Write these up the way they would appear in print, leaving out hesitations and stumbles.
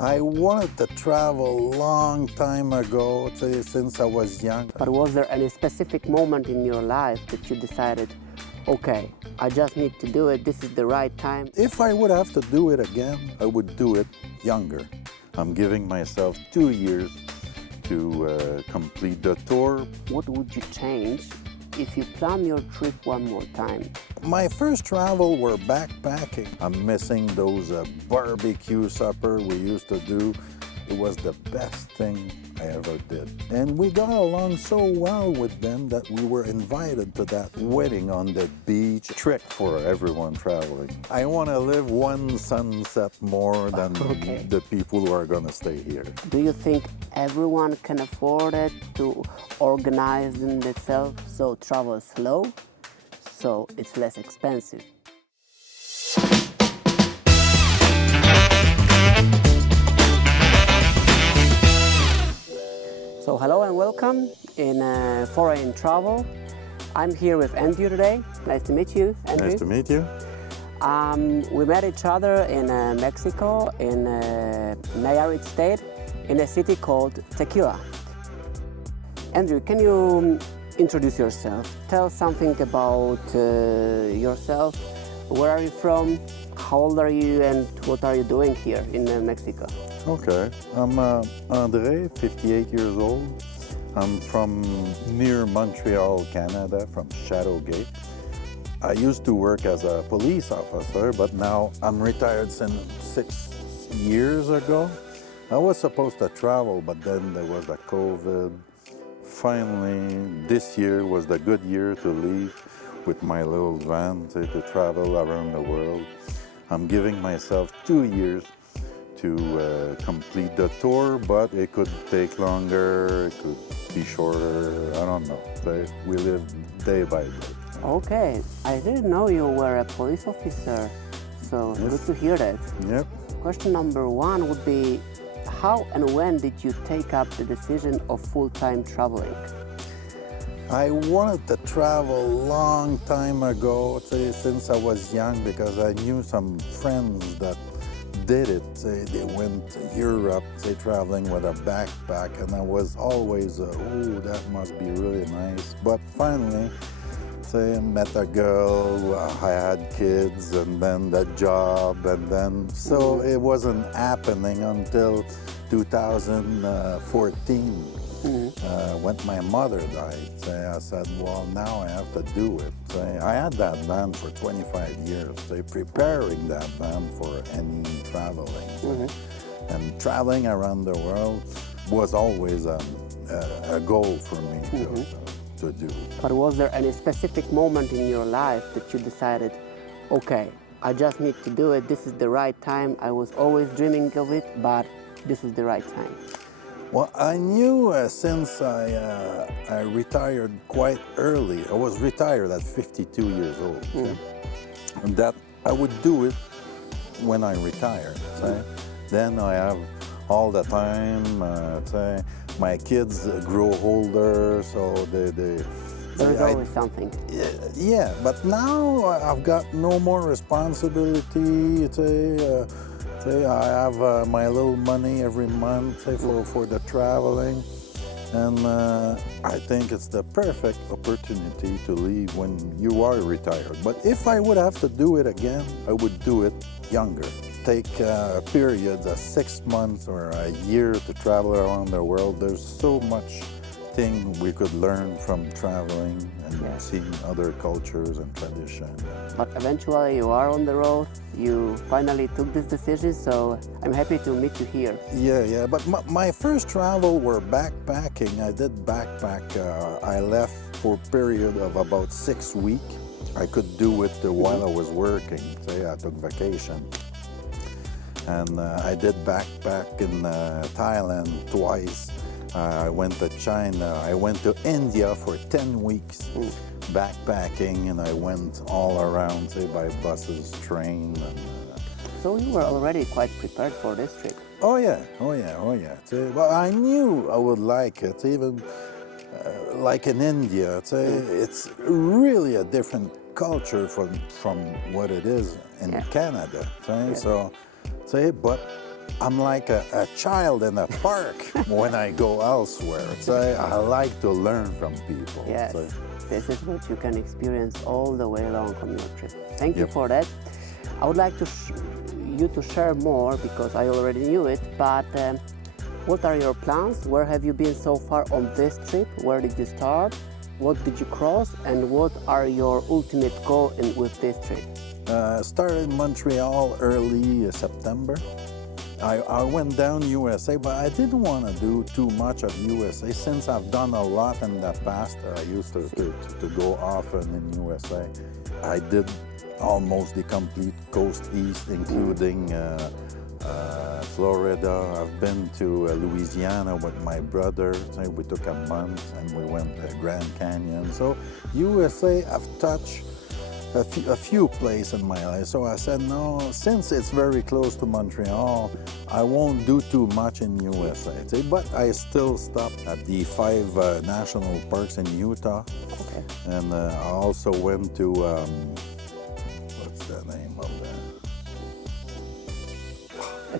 I wanted to travel long time ago, since I was young. But was there any specific moment in your life that you decided, okay, I just need to do it, this is the right time? If I would have to do it again, I would do it younger. I'm giving myself 2 years to complete the tour. What would you change if you plan your trip one more time? My first travel were backpacking. I'm missing those barbecue supper we used to do. It was the best thing I ever did. And we got along so well with them that we were invited to that wedding on the beach. Trick for everyone traveling. I want to live one sunset more than the people who are going to stay here. Do you think everyone can afford it to organize themselves so travel slow, so it's less expensive? So hello and welcome in Foreign Travel. I'm here with Andrew today. Nice to meet you, Andrew. Nice to meet you. We met each other in Mexico, in Nayarit State, in a city called Tequila. Andrew, can you introduce yourself? Tell something about yourself. Where are you from? How old are you and what are you doing here in Mexico? Okay, I'm Andre, 58 years old. I'm from near Montreal, Canada, from Shadowgate. I used to work as a police officer, but now I'm retired since 6 years ago. I was supposed to travel, but then there was the COVID. Finally, this year was the good year to leave with my little van to travel around the world. I'm giving myself 2 years to complete the tour, but it could take longer, it could be shorter, I don't know. We live day by day. Okay, I didn't know you were a police officer, so good to hear that. Yep. Question number one would be, how and when did you take up the decision of full-time traveling? I wanted to travel long time ago, since I was young, because I knew some friends that did it. They went to Europe, traveling with a backpack, and I was always, oh, that must be really nice. But finally, I met a girl, I had kids, and then the job, and then, so it wasn't happening until 2014. When my mother died, I said, well, now I have to do it. I had that van for 25 years, preparing that van for any traveling. And traveling around the world was always a goal for me to do. But was there any specific moment in your life that you decided, okay, I just need to do it, this is the right time, I was always dreaming of it, but this is the right time? Well, I knew since I retired quite early, I was retired at 52 years old, that I would do it when I retire. Then I have all the time, my kids grow older, so There's always something. Yeah, but now I've got no more responsibility. I have my little money every month for the traveling, and I think it's the perfect opportunity to leave when you are retired. But if I would have to do it again, I would do it younger. Take a period, 6 months or a year to travel around the world. There's so much thing we could learn from traveling and seeing other cultures and traditions. But eventually you are on the road, you finally took this decision, so I'm happy to meet you here. Yeah, but my first travel were backpacking. I did backpack, I left for a period of about 6 weeks. I could do it while I was working, I took vacation. And I did backpack in Thailand twice. I went to China, I went to India for 10 weeks backpacking, and I went all around, by buses, train. So you were already quite prepared for this trip? Oh yeah. Well, I knew I would like it, even like in India. It's really a different culture from what it is in Canada. But I'm like a child in a park when I go elsewhere. So I like to learn from people. Yes, So, this is what you can experience all the way along on your trip. Thank you Yep. for that. I would like you to share more because I already knew it, but what are your plans? Where have you been so far on this trip? Where did you start? What did you cross? And what are your ultimate goal with this trip? Started in Montreal early September. I went down USA, but I didn't want to do too much of USA since I've done a lot in the past. I used to go often in USA. I did almost the complete coast east, including Florida. I've been to Louisiana with my brother. So we took a month and we went to Grand Canyon. So USA, I've touched a few places in my life. So I said, no, since it's very close to Montreal, I won't do too much in USA. But I still stopped at the 5 national parks in Utah. Okay. And I also went to, what's the name of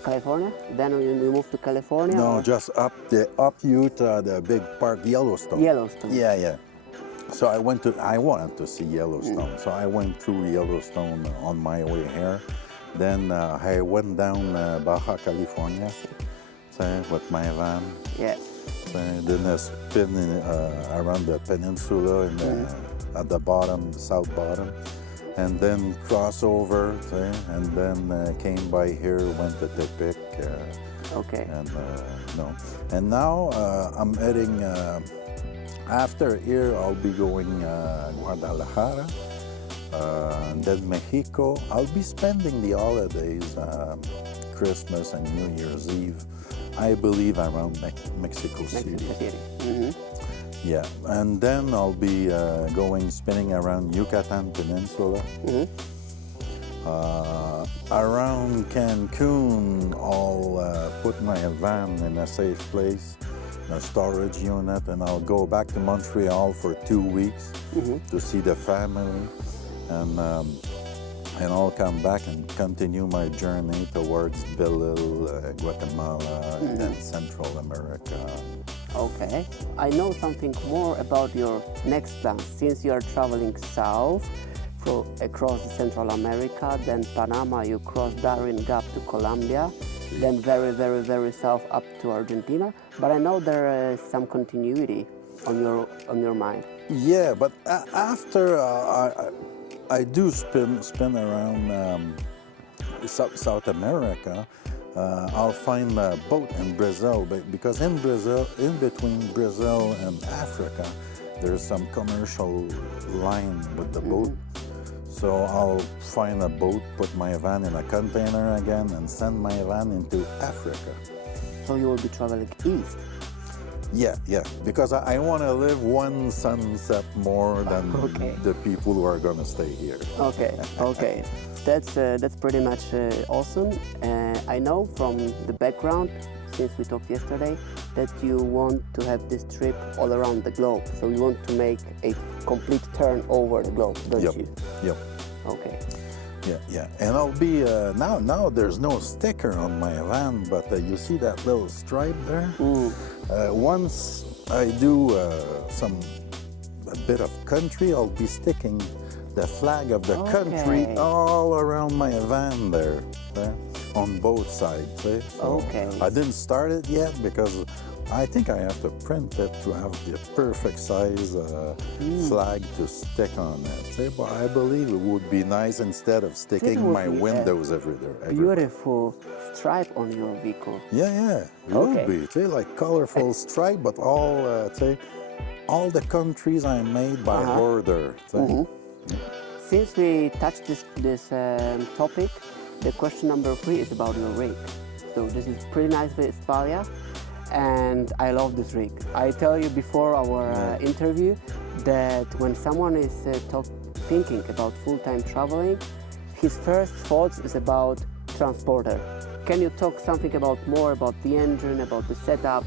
California? Then we moved to California? No, or- just up Utah, the big park, Yellowstone. Yellowstone. Yeah. So I wanted to see Yellowstone. So I went through Yellowstone on my way here. Then I went down Baja California with my van. Yeah. Then I spin around the peninsula at the bottom, the south bottom. And then cross over, and then came by here, went to Tepic. Okay. And now I'm heading, after here I'll be going Guadalajara, then Mexico. I'll be spending the holidays, Christmas and New Year's Eve, I believe around Mexico City. Mexico City. Mm-hmm. Yeah, and then I'll be spinning around Yucatan Peninsula. Mm-hmm. Around Cancun, I'll put my van in a safe place, in a storage unit, and I'll go back to Montreal for 2 weeks to see the family, and I'll come back and continue my journey towards Belize, Guatemala, and then Central America. Okay. I know something more about your next plan. Since you are traveling south across Central America, then Panama, you cross Darien Gap to Colombia, then very, very, very south up to Argentina. But I know there is some continuity on your mind. Yeah, but after I do spin around South America, I'll find a boat in Brazil, because in between Brazil and Africa, there's some commercial line with the boat. So I'll find a boat, put my van in a container again, and send my van into Africa. So you will be traveling east. Yeah, because I want to live one sunset more than the people who are going to stay here. Okay. That's pretty much awesome. I know from the background, since we talked yesterday, that you want to have this trip all around the globe. So you want to make a complete turn over the globe, don't you? Yep. Okay. Yeah. And I'll be, now there's no sticker on my van, but you see that little stripe there? Once I do a bit of country, I'll be sticking the flag of the country all around my van there on both sides. So I didn't start it yet because I think I have to print it to have the perfect size flag to stick on it. But I believe it would be nice instead of sticking my windows everywhere. Beautiful stripe on your vehicle. Yeah, it would be. Like colorful stripe, but all the countries are made by order. Since we touched this topic, the question number 3 is about your rig. So this is pretty nice Westfalia, and I love this rig. I tell you before our interview that when someone is thinking about full-time traveling, his first thoughts is about transporter. Can you talk something more about the engine, about the setup?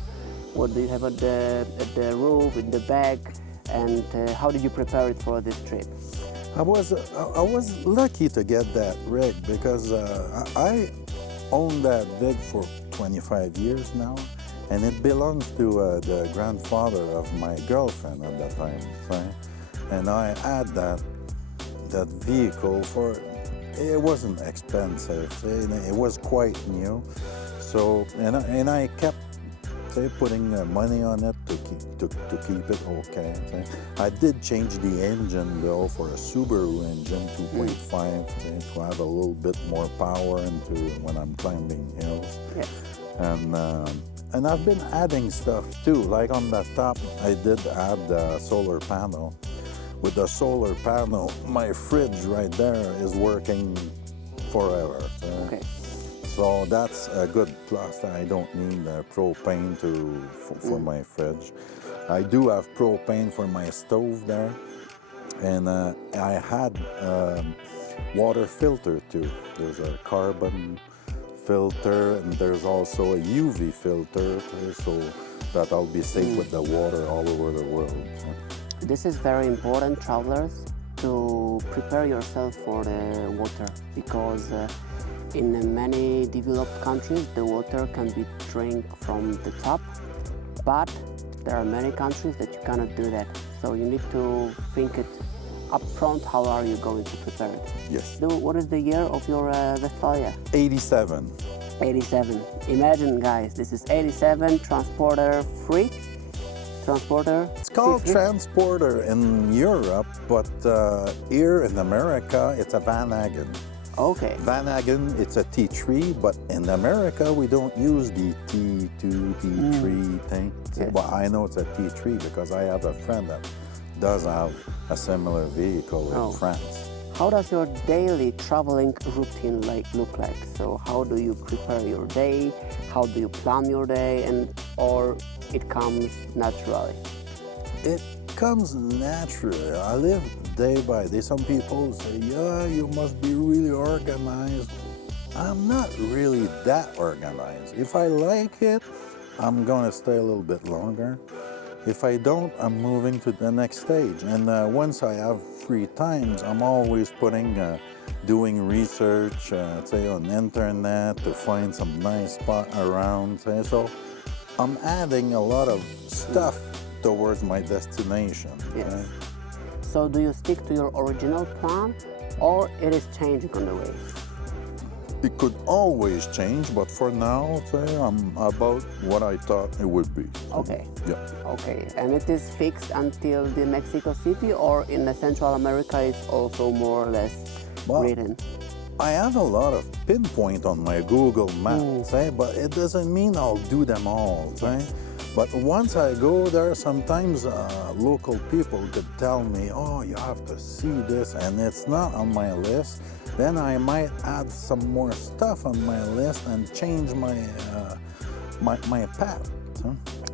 What do you have at the roof, in the back, and how did you prepare it for this trip? I was lucky to get that rig because owned that vig for 25 years now, and it belongs to the grandfather of my girlfriend at that time. Right? And I had that vehicle for, it wasn't expensive, it was quite new. So, and I kept putting money on it to keep it okay. I did change the engine though for a Subaru engine 2.5 to have a little bit more power into when I'm climbing hills. Yes. And I've been adding stuff too. Like on the top, I did add the solar panel. With the solar panel, my fridge right there is working forever. Okay. So that's a good plus. I don't need propane for my fridge. I do have propane for my stove there. And I had water filter too. There's a carbon filter and there's also a UV filter so that I'll be safe with the water all over the world. This is very important, travelers, to prepare yourself for the water because in many developed countries the water can be drank from the tap, but there are many countries that you cannot do that. So you need to think it up front, how are you going to prepare it? Yes. So what is the year of your Westfalia? 87. 87. Imagine guys, this is 87, transporter free. Transporter? It's called Transporter in Europe, but here in America it's a Vanagon. Okay. Vanagon, it's a T3, but in America we don't use the T2, T3 thing. Yes. Well, I know it's a T3 because I have a friend that does have a similar vehicle in France. How does your daily traveling routine look like? So how do you prepare your day? How do you plan your day? Or it comes naturally? It comes naturally. I live day by day. Some people say, yeah, you must be really organized. I'm not really that organized. If I like it, I'm going to stay a little bit longer. If I don't, I'm moving to the next stage. And once I have free times, I'm always doing research, say on internet to find some nice spot around. So I'm adding a lot of stuff towards my destination. Yes. Right? So do you stick to your original plan or it is changing on the way? It could always change, but for now, I'm about what I thought it would be. Okay. Yeah. Okay, and it is fixed until the Mexico City, or in the Central America it's also more or less written? I have a lot of pinpoint on my Google Maps, but it doesn't mean I'll do them all. But once I go there, sometimes local people could tell me, oh, you have to see this, and it's not on my list. Then I might add some more stuff on my list and change my my path.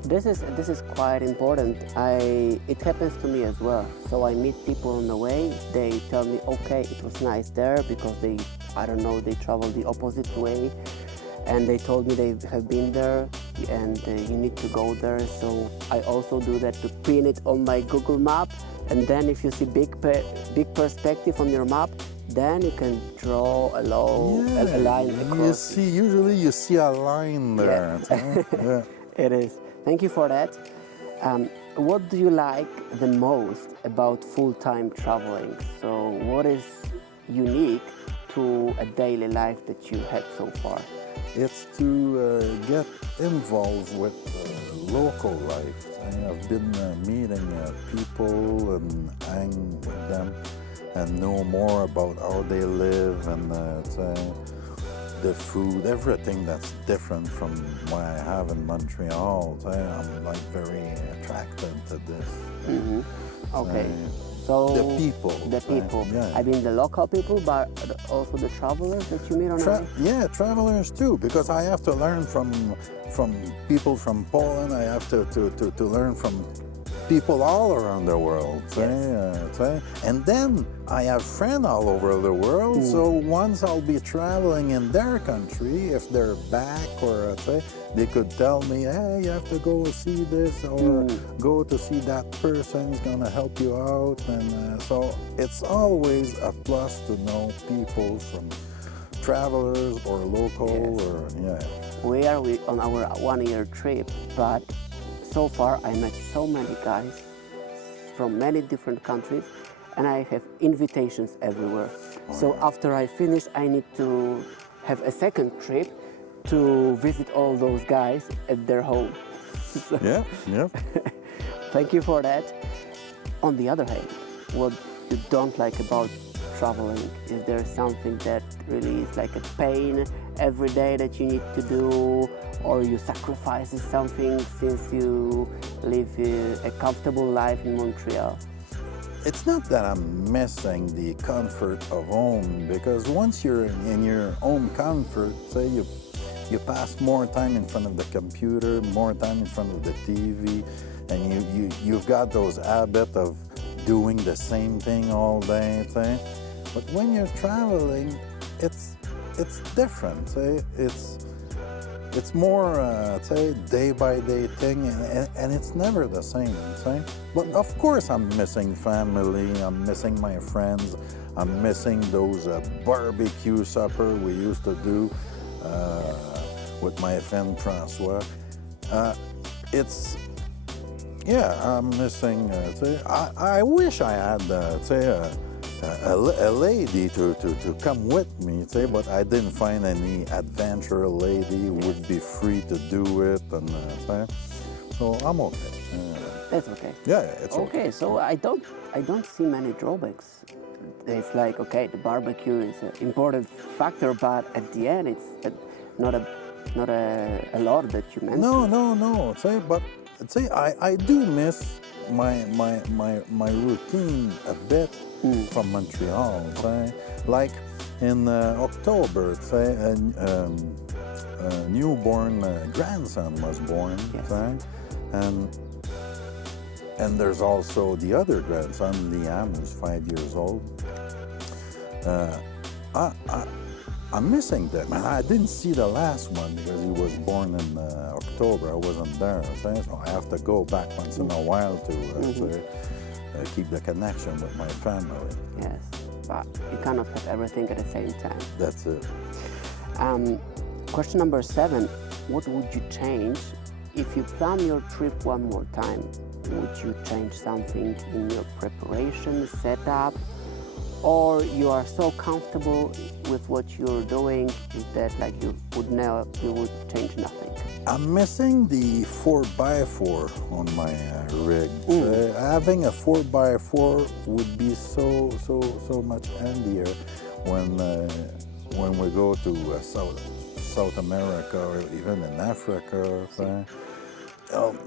This is quite important. It happens to me as well. So I meet people on the way. They tell me, okay, it was nice there because they travel the opposite way, and they told me they have been there and you need to go there. So I also do that to pin it on my Google map, and then if you see big perspective on your map, then you can draw a line across. Usually you see a line there. Yeah. It is. Thank you for that. What do you like the most about full-time traveling? So what is unique to a daily life that you had so far? It's to get involved with local life. I've been meeting people and hang with them and know more about how they live and the food, everything that's different from what I have in Montreal. I'm like very attracted to this. Mm-hmm. Okay. So the people. The people. Yeah. I mean the local people, but also the travelers that you meet on the way? Yeah, travelers too, because I have to learn from people from Poland. I have to learn from people all around the world. And then I have friends all over the world, so once I'll be traveling in their country, if they're back or they could tell me, hey, you have to go see this or go to see that person, he's gonna help you out. And so it's always a plus to know people from travelers or local Yes. or yeah. We are on our 1 year trip, but so far I met so many guys from many different countries, and I have invitations everywhere. So after I finish, I need to have a second trip to visit all those guys at their home. Yeah, yeah. Thank you for that. On the other hand, what you don't like about traveling? Is there something that really is like a pain every day that you need to do, or you sacrifice something since you live a comfortable life in Montreal? It's not that I'm missing the comfort of home, because once you're in your own comfort, say you pass more time in front of the computer, more time in front of the TV, and you've got those habits of doing the same thing all day, say. But when you're traveling, it's different, say. It's more, say, day-by-day thing, and it's never the same, say. But of course I'm missing family, I'm missing my friends, I'm missing those barbecue supper we used to do with my friend Francois. I'm missing, say, I wish I had, say, a lady to come with me, say, but I didn't find any adventure lady who would be free to do it, and say, so I'm okay. That's okay. Yeah, it's okay. Okay, so I don't see many drawbacks. It's like, okay, the barbecue is an important factor, but at the end it's not a lot that you mentioned. No. Say, but say I do miss my routine a bit from Montreal. Say, like in October, say a newborn grandson was born. Yes. Say, and there's also the other grandson, Liam, who's 5 years old. I'm missing them, and I didn't see the last one because he was born in October. I wasn't there, so I have to go back once in a while to keep the connection with my family. Yes, but you cannot have everything at the same time. That's it. Question number 7. What would you change if you plan your trip one more time? Would you change something in your preparation, setup, or you are so comfortable with what you're doing that like you would change nothing? I'm missing the 4x4 on my rig. Having a 4x4 would be so much handier when we go to South America or even in Africa.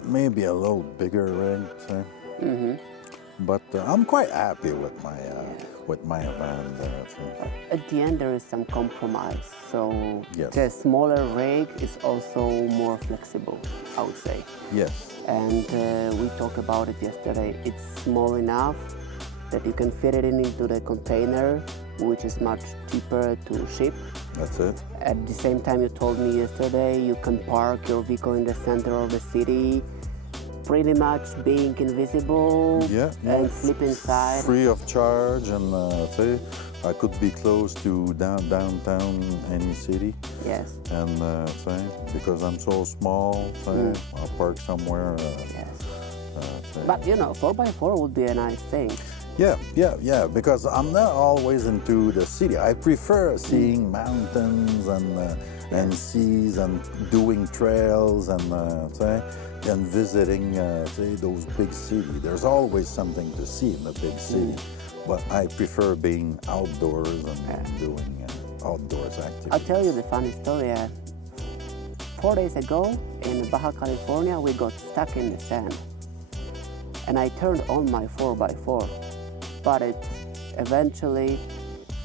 Maybe a little bigger rig. But I'm quite happy with my van there. At the end, there is some compromise. So Yes. the smaller rig is also more flexible, I would say. Yes. And we talked about it yesterday. It's small enough that you can fit it into the container, which is much cheaper to ship. That's it. At the same time, you told me yesterday you can park your vehicle in the center of the city, pretty much being invisible, and sleep inside. Free of charge, and say I could be close to downtown any city. Yes. And say because I'm so small, say I'll park somewhere. Yes. Say. But you know, 4x4 would be a nice thing. Yeah, because I'm not always into the city. I prefer seeing mountains and seas and doing trails and and visiting say those big cities. There's always something to see in the big city, but I prefer being outdoors and doing outdoors activities. I'll tell you the funny story. 4 days ago in Baja California, we got stuck in the sand, and I turned on my 4x4. But it eventually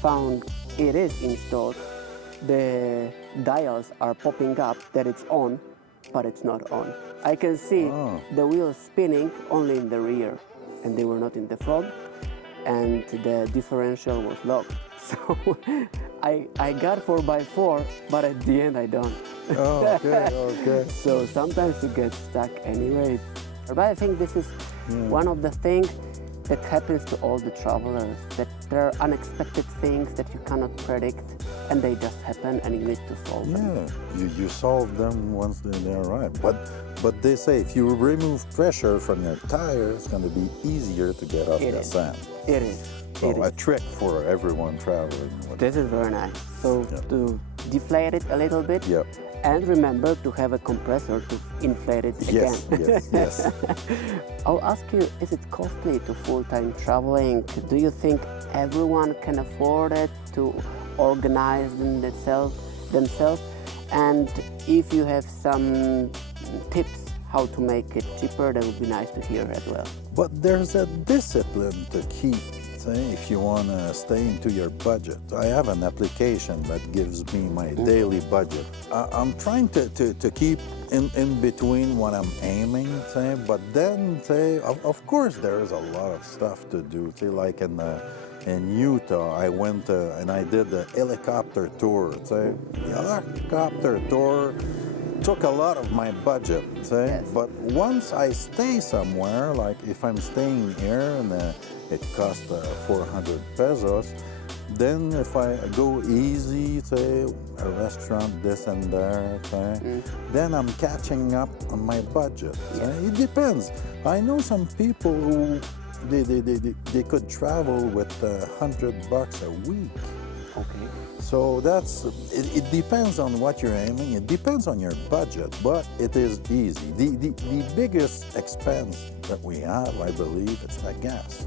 found it is installed. The dials are popping up that it's on, but it's not on. I can see the wheels spinning only in the rear, and they were not in the front, and the differential was locked. So I got 4x4, but at the end I don't. Okay. So sometimes you get stuck anyway. But I think this is one of the things that happens to all the travelers, that there are unexpected things that you cannot predict. and they just happen and you need to solve them. Yeah, you solve them once they arrive. But they say if you remove pressure from your tire, it's going to be easier to get off It the is. sand. It is. So It a is. trick for everyone traveling. This is very nice. So Yeah. to deflate it a little bit, Yeah. and remember to have a compressor to inflate it Yes, again. yes. I'll ask you, is it costly to full-time traveling? Do you think everyone can afford it to organize themselves? And if you have some tips how to make it cheaper, that would be nice to hear as well. But there's a discipline to keep, say, if you want to stay into your budget. I have an application that gives me my daily budget. I'm trying to keep in between what I'm aiming, say, but then, say, of course, there is a lot of stuff to do. Say, like in Utah, I went and I did the helicopter tour. Say, the helicopter tour took a lot of my budget, say, Yes. but once I stay somewhere, like if I'm staying here and it costs 400 pesos, then if I go easy, say, a restaurant this and there, say, then I'm catching up on my budget. Say. It depends. I know some people who they could travel with $100 a week. Okay. So it depends on what you're aiming. It depends on your budget, but it is easy. The biggest expense that we have, I believe, it's the gas.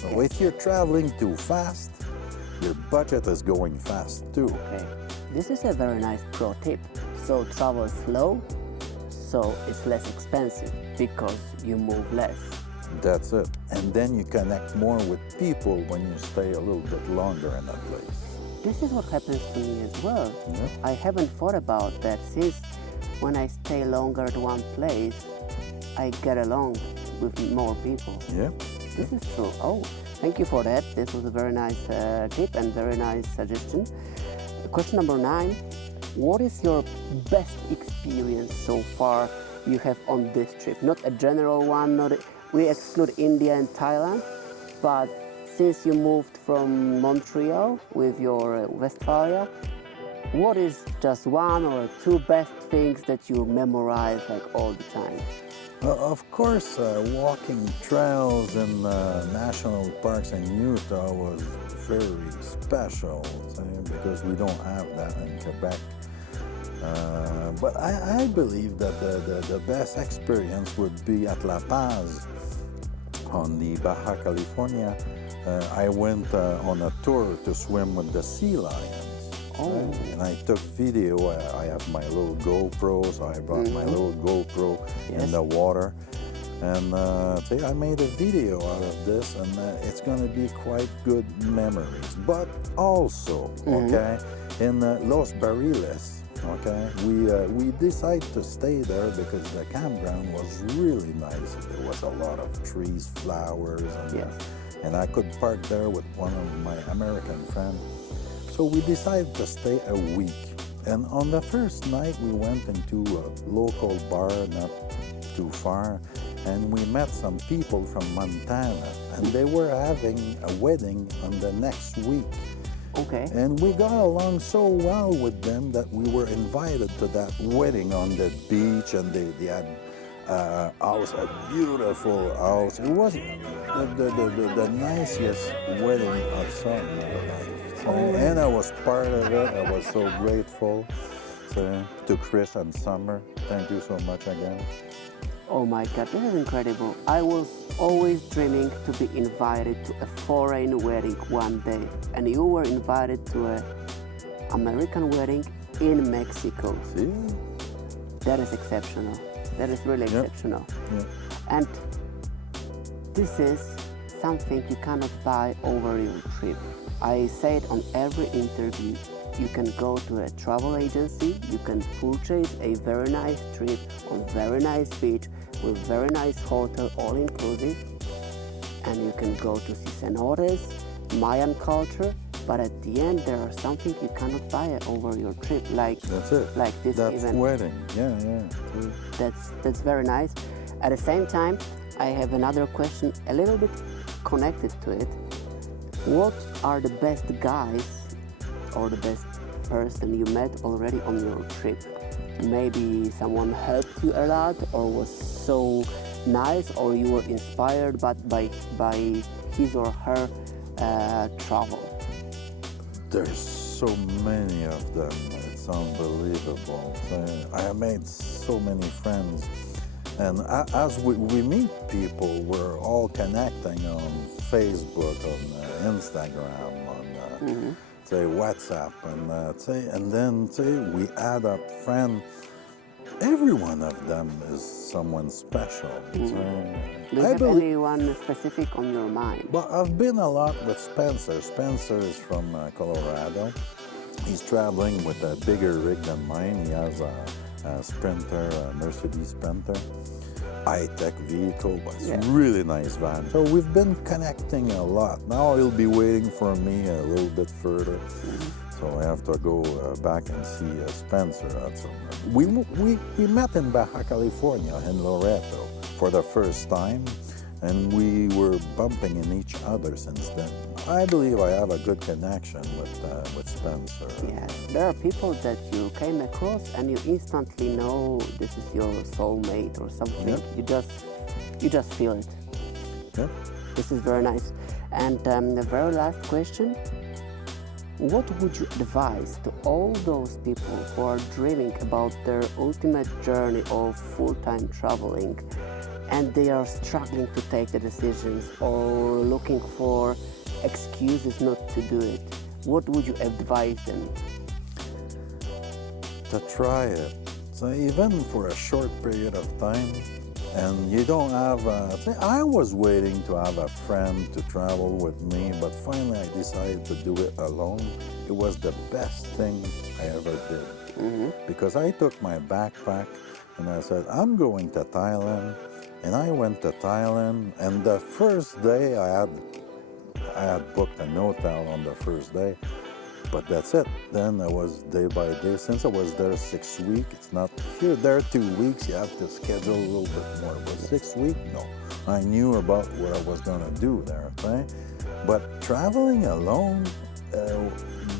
So if you're traveling too fast, your budget is going fast too. Okay. This is a very nice pro tip. So travel slow, so it's less expensive because you move less. That's it. And then you connect more with people when you stay a little bit longer in a place. This is what happens to me as well. Yeah. I haven't thought about that since when I stay longer at one place, I get along with more people. Yeah. This is true. Oh, thank you for that. This was a very nice tip and very nice suggestion. Question number 9. What is your best experience so far you have on this trip? Not a general one, we exclude India and Thailand, but since you moved from Montreal with your Westphalia, what is just one or two best things that you memorize like all the time? Of course, walking trails in national parks in Utah was very special, because we don't have that in Quebec. But I believe that the best experience would be at La Paz on the Baja California. I went on a tour to swim with the sea lions. Oh. And I took video. I have my little GoPro, so I brought my little GoPro in the water. And I made a video out of this, and it's going to be quite good memories. But also, okay, in Los Barriles, okay, we decided to stay there because the campground was really nice. There was a lot of trees, flowers, and I could park there with one of my American friends. So we decided to stay a week. And on the first night, we went into a local bar not too far, and we met some people from Montana, and they were having a wedding on the next week. Okay. And we got along so well with them that we were invited to that wedding on the beach, and they had a house, a beautiful house. It was the nicest wedding I saw in my life. And I was part of it. I was so grateful to Chris and Summer. Thank you so much again. Oh my God, this is incredible. I was always dreaming to be invited to a foreign wedding one day, and you were invited to an American wedding in Mexico. See? That is exceptional. That is really exceptional. Yeah. And this is something you cannot buy over your trip. I say it on every interview. You can go to a travel agency, you can purchase a very nice trip on very nice beach with very nice hotel, all inclusive, and you can go to see cenotes, Mayan culture, but at the end there are something you cannot buy over your trip, like That's it. like this That's event. wedding. Yeah. That's very nice. At the same time, I have another question a little bit connected to it. What are the best guys or the best person you met already on your trip? Maybe someone helped you a lot or was so nice, or you were inspired by his or her travel? There's so many of them. It's unbelievable. I have made so many friends. And as we meet people, we're all connecting on Facebook, on Instagram, on say WhatsApp, and then we add up friends. Every one of them is someone special. Do you have anyone specific on your mind? Well, I've been a lot with Spencer. Spencer is from Colorado. He's traveling with a bigger rig than mine. He has a Sprinter, a Mercedes Sprinter, high-tech vehicle, but it's really nice van. So we've been connecting a lot. Now he'll be waiting for me a little bit further. So I have to go back and see Spencer. We met in Baja California, in Loreto, for the first time, and we were bumping in each other since then. I believe I have a good connection with Spencer. Yeah, there are people that you came across and you instantly know this is your soulmate or something. Yep. You just feel it. Yep. This is very nice. And the very last question. What would you advise to all those people who are dreaming about their ultimate journey of full-time traveling and they are struggling to take the decisions or looking for excuses not to do it? What would you advise them? To try it. So even for a short period of time, and you don't have I was waiting to have a friend to travel with me, but finally I decided to do it alone. It was the best thing I ever did. Because I took my backpack and I said, I'm going to Thailand. And I went to Thailand, and the first day I had booked an hotel on the first day. But that's it. Then I was day by day. Since I was there 6 weeks, it's not, if you're there 2 weeks, you have to schedule a little bit more. But 6 weeks, no. I knew about what I was going to do there, right? But traveling alone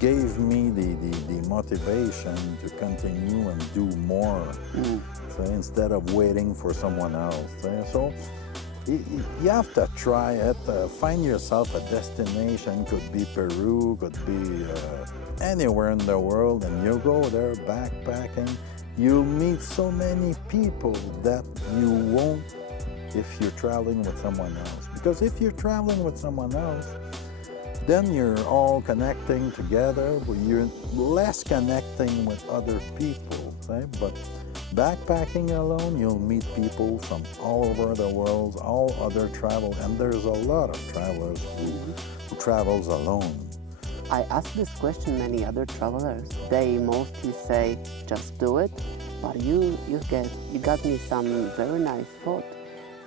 gave me the motivation to continue and do more. So instead of waiting for someone else. So you have to try it. Find yourself a destination. Could be Peru, could be anywhere in the world, and you go there backpacking. You'll meet so many people that you won't if you're traveling with someone else. Because if you're traveling with someone else, then you're all connecting together, but you're less connecting with other people. Right? But backpacking alone, you'll meet people from all over the world, all other travel, and there's a lot of travelers who travels alone. I asked this question many other travelers. They mostly say, just do it, but you got me some very nice thought.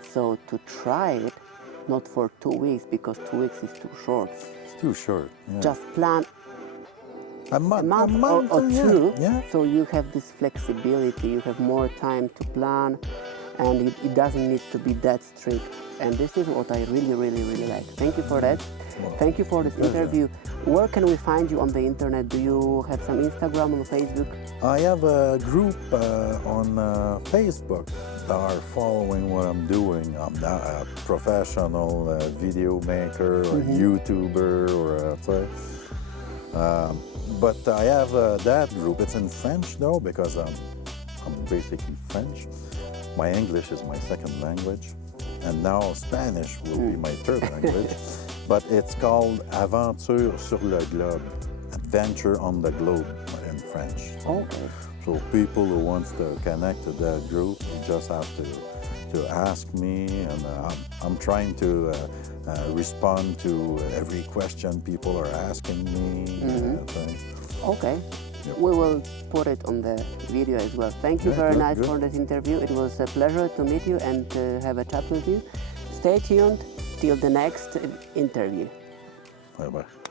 So to try it, not for 2 weeks, because 2 weeks is too short. It's too short. Yeah. Just plan a month or two, yeah. So you have this flexibility, you have more time to plan, and it doesn't need to be that strict. And this is what I really, really, really like. Thank you for that. Well, thank you for this interview. Where can we find you on the internet? Do you have some Instagram or Facebook? I have a group on Facebook that are following what I'm doing. I'm not a professional video maker or YouTuber but I have that group. It's in French though, because I'm basically French. My English is my second language, and now Spanish will be my third language. But it's called Aventure sur le Globe, Adventure on the Globe in French. Okay. So people who wants to connect to that group, you just have to ask me, and I'm trying to respond to every question people are asking me. Okay. Yep. We will put it on the video as well. Thank you very much for this interview. It was a pleasure to meet you and to have a chat with you. Stay tuned till the next interview. Bye-bye.